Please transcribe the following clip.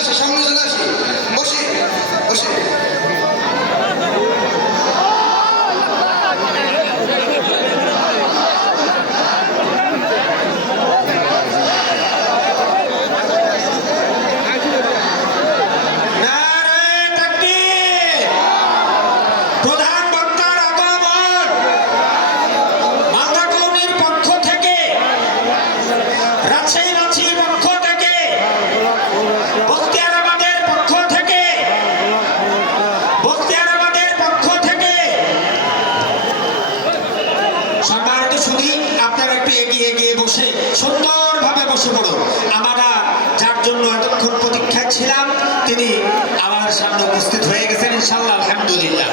আসি, সামনে চলে আসি, বসি বসি। সুন্দরভাবে বসে পড়ো। আমরা যার জন্য এতক্ষণ প্রতীক্ষায় ছিলাম তিনি আমার সামনে উপস্থিত হয়ে গেছেন ইনশাআল্লাহ, আলহামদুলিল্লাহ।